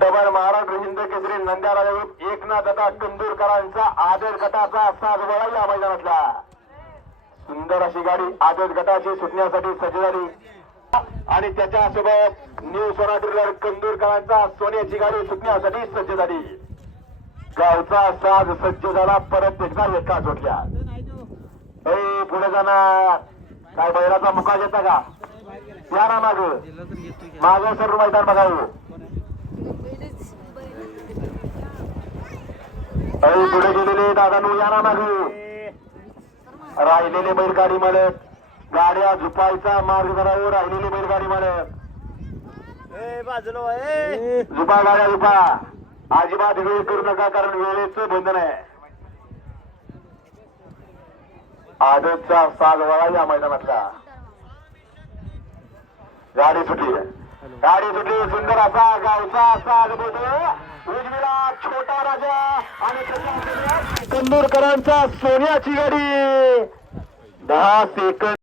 Double Maharashtra Hind Kesari Nandyala Eknath Datta कंदूरकरांचा आदर गटाचा साज वळा या मैदानातला सुंदर अशी गाडी आदर गटाची सुटण्यासाठी सज्ज झाली आणि त्याच्यासोबत न्यू सोनाट्रिलर कंदूरकरांचा सोन्याची गाडी सुटण्यासाठी सज्ज झाली. गावचा साज सज्ज झाला. परत एकदा एका जोडल्या पुढे जाणार काय बैलाचा मुकाज येता का या ना माग सर्व मैदान बघावं. पुढे गेलेले दादानू या ना माग राहिलेले बैलगाडी मालक गाड्या झुपायचा मार्ग करावं. राहिलेले बैलगाडी मालक झुपा गाड्या झुपा. अजिबात वेळ करू नका कारण वेळेचं बंधन आहे. आदतचा साज वळा या मैदानातला. गाडी सुटली सुंदर असा गावचा साज बोलतो उजवीला छोटा राजा आणि कंदूरकरांचा सोन्याची गाडी 10 सेकंद